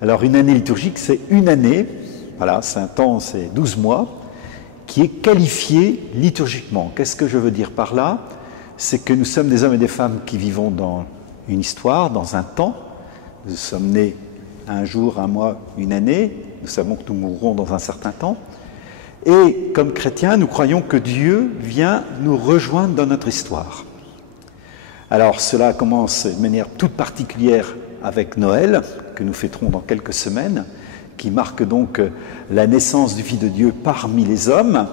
Alors une année liturgique, c'est une année, voilà, c'est un temps, c'est 12 mois, qui est qualifié liturgiquement. Qu'est-ce que je veux dire par là? C'est que nous sommes des hommes et des femmes qui vivons dans une histoire, dans un temps. Nous sommes nés un jour, un mois, une année. Nous savons que nous mourrons dans un certain temps. Et comme chrétiens, nous croyons que Dieu vient nous rejoindre dans notre histoire. Alors cela commence de manière toute particulière avec Noël, que nous fêterons dans quelques semaines, qui marque donc la naissance du Fils de Dieu parmi les hommes.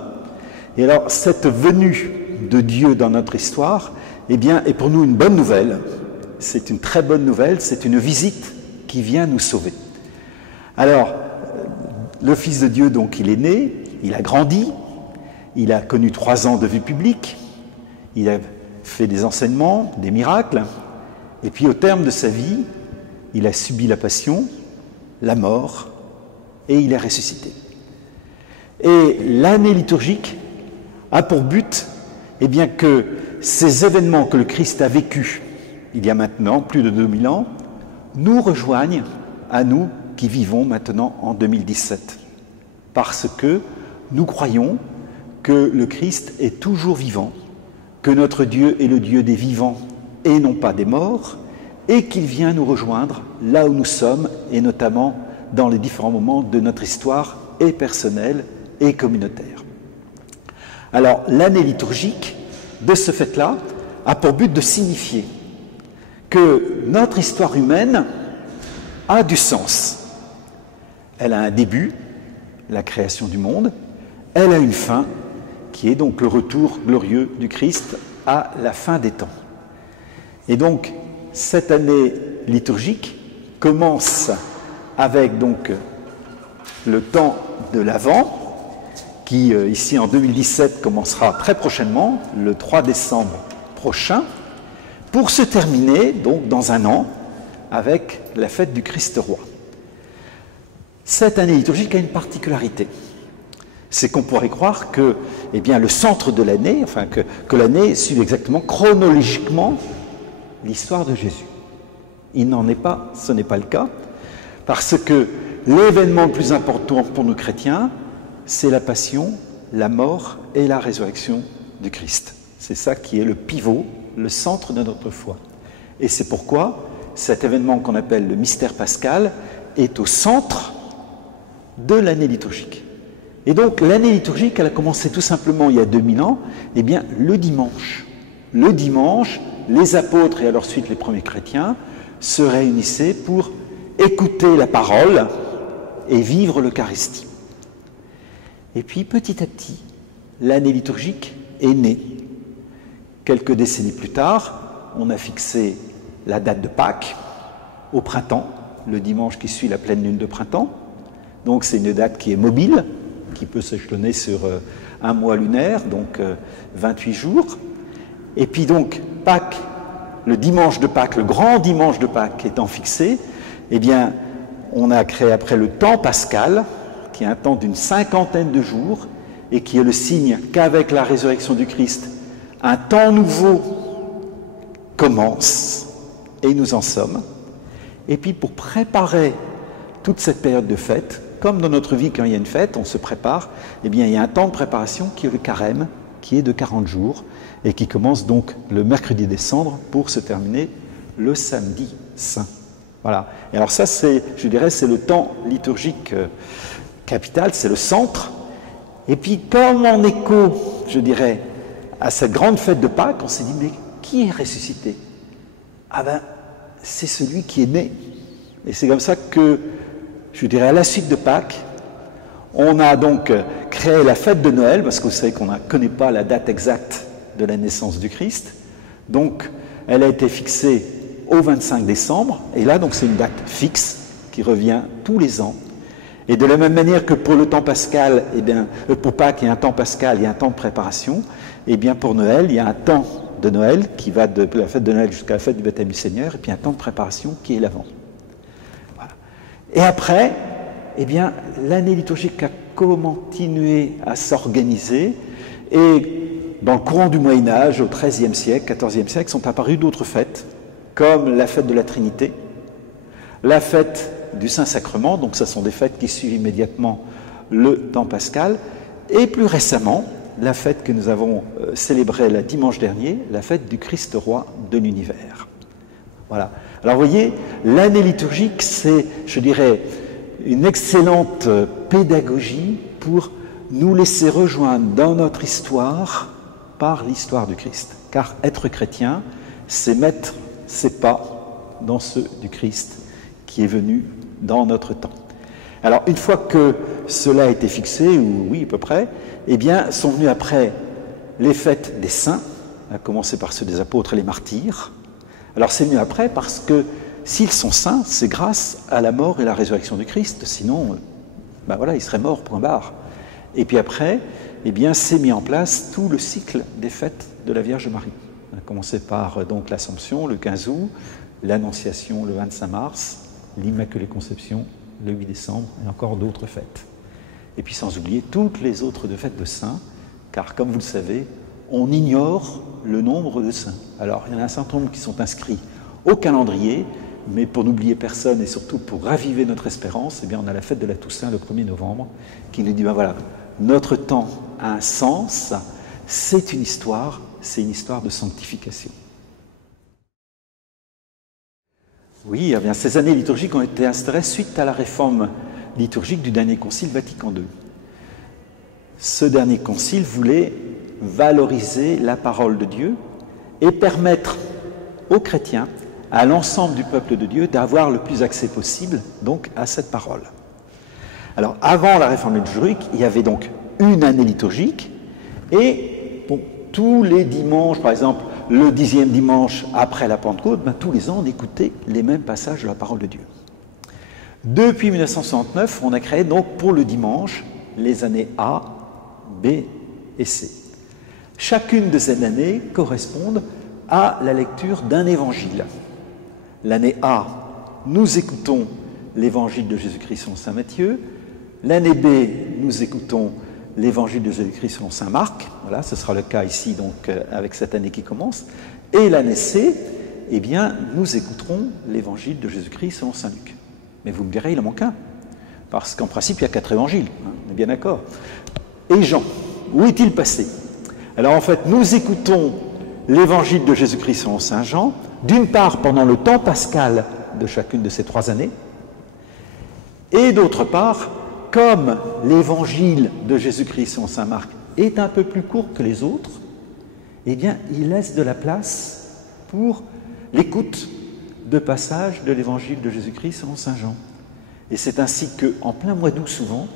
Et alors cette venue de Dieu dans notre histoire, eh bien, est pour nous une bonne nouvelle. C'est une très bonne nouvelle, c'est une visite qui vient nous sauver. Alors, le Fils de Dieu, donc, il est né, il a grandi, il a connu 3 ans de vie publique, il a fait des enseignements, des miracles, et puis au terme de sa vie, il a subi la passion, la mort, et il est ressuscité. Et l'année liturgique a pour but, eh bien, que ces événements que le Christ a vécus il y a maintenant plus de 2000 ans, nous rejoignent à nous qui vivons maintenant en 2017. Parce que nous croyons que le Christ est toujours vivant, que notre Dieu est le Dieu des vivants et non pas des morts, et qu'il vient nous rejoindre là où nous sommes, et notamment dans les différents moments de notre histoire, et personnelle et communautaire. Alors, l'année liturgique, de ce fait-là, a pour but de signifier que notre histoire humaine a du sens. Elle a un début, la création du monde, elle a une fin, qui est donc le retour glorieux du Christ à la fin des temps. Et donc, cette année liturgique commence avec donc le temps de l'Avent, qui ici en 2017 commencera très prochainement, le 3 décembre prochain, pour se terminer donc dans un an avec la fête du Christ roi. Cette année liturgique a une particularité, c'est qu'on pourrait croire que, eh bien, le centre de l'année, enfin que l'année suive exactement chronologiquement l'histoire de Jésus. Il n'en est pas, ce n'est pas le cas, parce que l'événement le plus important pour nous chrétiens, c'est la passion, la mort et la résurrection du Christ. C'est ça qui est le pivot, le centre de notre foi. Et c'est pourquoi cet événement qu'on appelle le mystère pascal est au centre de l'année liturgique. Et donc l'année liturgique, elle a commencé tout simplement il y a 2000 ans, eh bien le dimanche. Le dimanche, les apôtres et à leur suite les premiers chrétiens se réunissaient pour écouter la parole et vivre l'Eucharistie. Et puis petit à petit, l'année liturgique est née. Quelques décennies plus tard, on a fixé la date de Pâques au printemps, le dimanche qui suit la pleine lune de printemps. Donc c'est une date qui est mobile, qui peut s'échelonner sur un mois lunaire, donc 28 jours. Et puis donc Pâques, le dimanche de Pâques, le grand dimanche de Pâques étant fixé, eh bien on a créé après le temps pascal, qui est un temps d'une 50aine de jours, et qui est le signe qu'avec la résurrection du Christ, un temps nouveau commence, et nous en sommes. Et puis pour préparer toute cette période de fête, comme dans notre vie quand il y a une fête, on se prépare, eh bien il y a un temps de préparation qui est le carême, qui est de 40 jours, et qui commence donc le mercredi des cendres pour se terminer le samedi saint. Voilà. Et alors ça, c'est, je dirais, c'est le temps liturgique capital, c'est le centre. Et puis comme en écho, je dirais, à cette grande fête de Pâques, on s'est dit, mais qui est ressuscité? Ah ben, c'est celui qui est né. Et c'est comme ça que, je dirais, à la suite de Pâques, on a donc créé la fête de Noël, parce que vous savez qu'on ne connaît pas la date exacte de la naissance du Christ. Donc, elle a été fixée au 25 décembre, et là, donc, c'est une date fixe qui revient tous les ans. Et de la même manière que pour le temps pascal, eh bien, pour Pâques, il y a un temps pascal, il y a un temps de préparation, et bien pour Noël, il y a un temps de Noël qui va de la fête de Noël jusqu'à la fête du baptême du Seigneur, et puis un temps de préparation qui est l'Avent. Voilà. Et après, eh bien, l'année liturgique a continué à s'organiser, et dans le courant du Moyen-Âge, au XIIIe siècle, XIVe siècle, sont apparues d'autres fêtes, comme la fête de la Trinité, la fête du Saint-Sacrement, donc ce sont des fêtes qui suivent immédiatement le temps pascal, et plus récemment, la fête que nous avons célébrée le dimanche dernier, la fête du Christ roi de l'univers. Voilà. Alors vous voyez, l'année liturgique, c'est, je dirais, une excellente pédagogie pour nous laisser rejoindre dans notre histoire par l'histoire du Christ. Car être chrétien, c'est mettre ses pas dans ceux du Christ qui est venu dans notre temps. Alors, une fois que cela a été fixé, ou oui, à peu près, eh bien, sont venus après les fêtes des saints, à commencer par ceux des apôtres et les martyrs. Alors, c'est venu après parce que s'ils sont saints, c'est grâce à la mort et la résurrection du Christ, sinon, ben voilà, ils seraient morts, point barre. Et puis après, eh bien, c'est mis en place tout le cycle des fêtes de la Vierge Marie. On a commencé par donc l'Assomption, le 15 août, l'Annonciation, le 25 mars, l'Immaculée Conception, le 8 décembre, et encore d'autres fêtes. Et puis sans oublier toutes les autres fêtes de saints, car comme vous le savez, on ignore le nombre de saints. Alors, il y en a un certain nombre qui sont inscrits au calendrier, mais pour n'oublier personne et surtout pour raviver notre espérance, eh bien, on a la fête de la Toussaint le 1er novembre, qui nous dit, ben voilà, notre temps a un sens, c'est une histoire de sanctification. Oui, eh bien, ces années liturgiques ont été instaurées suite à la réforme liturgique du dernier concile Vatican II. Ce dernier concile voulait valoriser la parole de Dieu et permettre aux chrétiens, à l'ensemble du peuple de Dieu, d'avoir le plus accès possible donc à cette parole. Alors, avant la réforme liturgique, il y avait donc une année liturgique et bon, tous les dimanches, par exemple, le 10e dimanche après la Pentecôte, ben, tous les ans, on écoutait les mêmes passages de la parole de Dieu. Depuis 1969, on a créé donc pour le dimanche les années A, B et C. Chacune de ces années correspond à la lecture d'un évangile. L'année A, nous écoutons l'évangile de Jésus-Christ selon saint Matthieu. L'année B, nous écoutons l'évangile de Jésus-Christ selon saint Marc. Voilà, ce sera le cas ici donc avec cette année qui commence. Et l'année C, eh bien, nous écouterons l'évangile de Jésus-Christ selon saint Luc. Mais vous me direz, il en manque un. Parce qu'en principe, il y a 4 évangiles. Hein, on est bien d'accord. Et Jean, où est-il passé? Alors en fait, nous écoutons l'évangile de Jésus-Christ selon saint Jean, d'une part pendant le temps pascal de chacune de ces 3 années, et d'autre part, comme l'évangile de Jésus-Christ selon saint Marc est un peu plus court que les autres, eh bien, il laisse de la place pour l'écoute de passages de l'évangile de Jésus-Christ selon saint Jean. Et c'est ainsi qu'en plein mois d'août, souvent,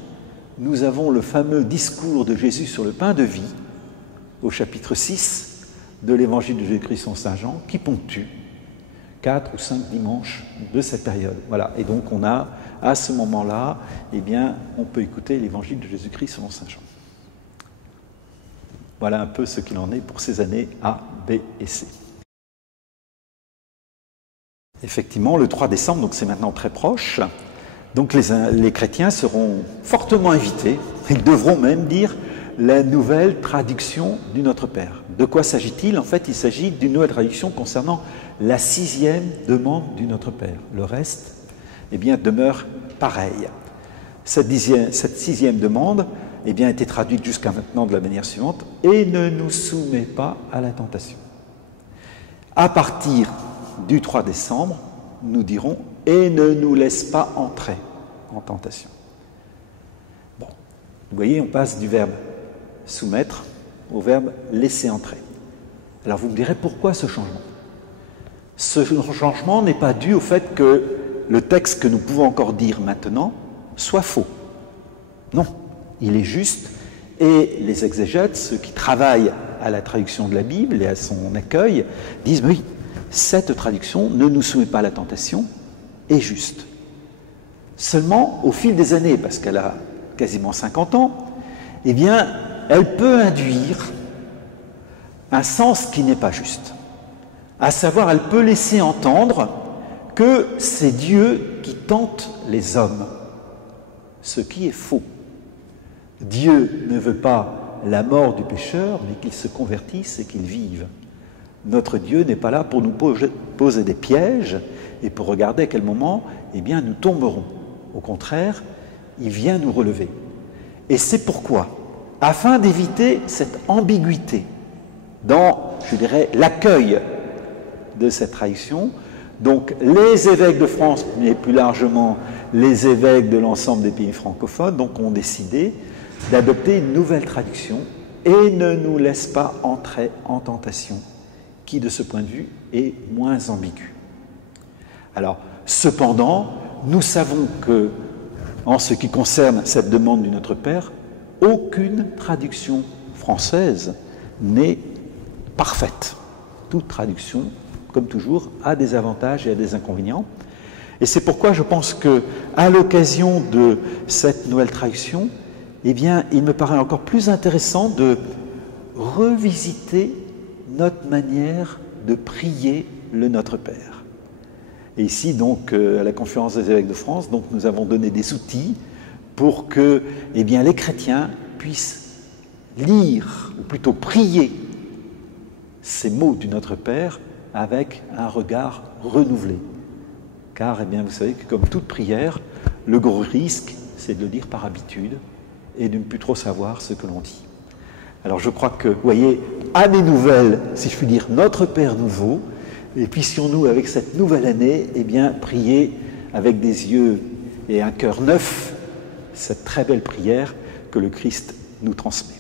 nous avons le fameux discours de Jésus sur le pain de vie, au chapitre 6 de l'évangile de Jésus-Christ selon saint Jean, qui ponctue 4 ou 5 dimanches de cette période. Voilà. Et donc on a, à ce moment-là, eh bien, on peut écouter l'évangile de Jésus-Christ selon saint Jean. Voilà un peu ce qu'il en est pour ces années A, B et C. Effectivement, le 3 décembre, donc c'est maintenant très proche, donc les chrétiens seront fortement invités, ils devront même dire la nouvelle traduction du Notre Père. De quoi s'agit-il? En fait, il s'agit d'une nouvelle traduction concernant la 6e demande du Notre Père. Le reste, eh bien, demeure pareil. Cette 6e demande, eh bien, a été traduite jusqu'à maintenant de la manière suivante: et ne nous soumets pas à la tentation. À partir du 3 décembre, nous dirons « et ne nous laisse pas entrer en tentation ». Bon, vous voyez, on passe du verbe « soumettre » au verbe « laisser entrer ». Alors vous me direz, pourquoi ce changement? Ce changement n'est pas dû au fait que le texte que nous pouvons encore dire maintenant soit faux. Non, il est juste, et les exégètes, ceux qui travaillent à la traduction de la Bible et à son accueil, disent « oui, cette traduction ne nous soumet pas à la tentation est juste. » Seulement, au fil des années, parce qu'elle a quasiment 50 ans, eh bien, elle peut induire un sens qui n'est pas juste. À savoir, elle peut laisser entendre que c'est Dieu qui tente les hommes, ce qui est faux. Dieu ne veut pas la mort du pécheur, mais qu'il se convertisse et qu'il vive. Notre Dieu n'est pas là pour nous poser des pièges et pour regarder à quel moment, eh bien, nous tomberons. Au contraire, il vient nous relever. Et c'est pourquoi, afin d'éviter cette ambiguïté dans, je dirais, l'accueil de cette tradition, donc les évêques de France, mais plus largement les évêques de l'ensemble des pays francophones, donc, ont décidé d'adopter une nouvelle traduction et ne nous laisse pas entrer en tentation, qui de ce point de vue est moins ambiguë. Alors, cependant, nous savons que, en ce qui concerne cette demande du Notre Père, aucune traduction française n'est parfaite. Toute traduction, comme toujours, a des avantages et a des inconvénients. Et c'est pourquoi je pense qu'à l'occasion de cette nouvelle traduction, eh bien, il me paraît encore plus intéressant de revisiter notre manière de prier le Notre Père. Et ici, donc, à la Conférence des évêques de France, donc, nous avons donné des outils pour que, eh bien, les chrétiens puissent lire, ou plutôt prier, ces mots du Notre Père avec un regard renouvelé. Car, eh bien, vous savez que comme toute prière, le gros risque, c'est de le dire par habitude et de ne plus trop savoir ce que l'on dit. Alors je crois que, vous voyez, année nouvelle, si je puis dire, notre Père nouveau, et puissions-nous, avec cette nouvelle année, eh bien, prier avec des yeux et un cœur neuf cette très belle prière que le Christ nous transmet.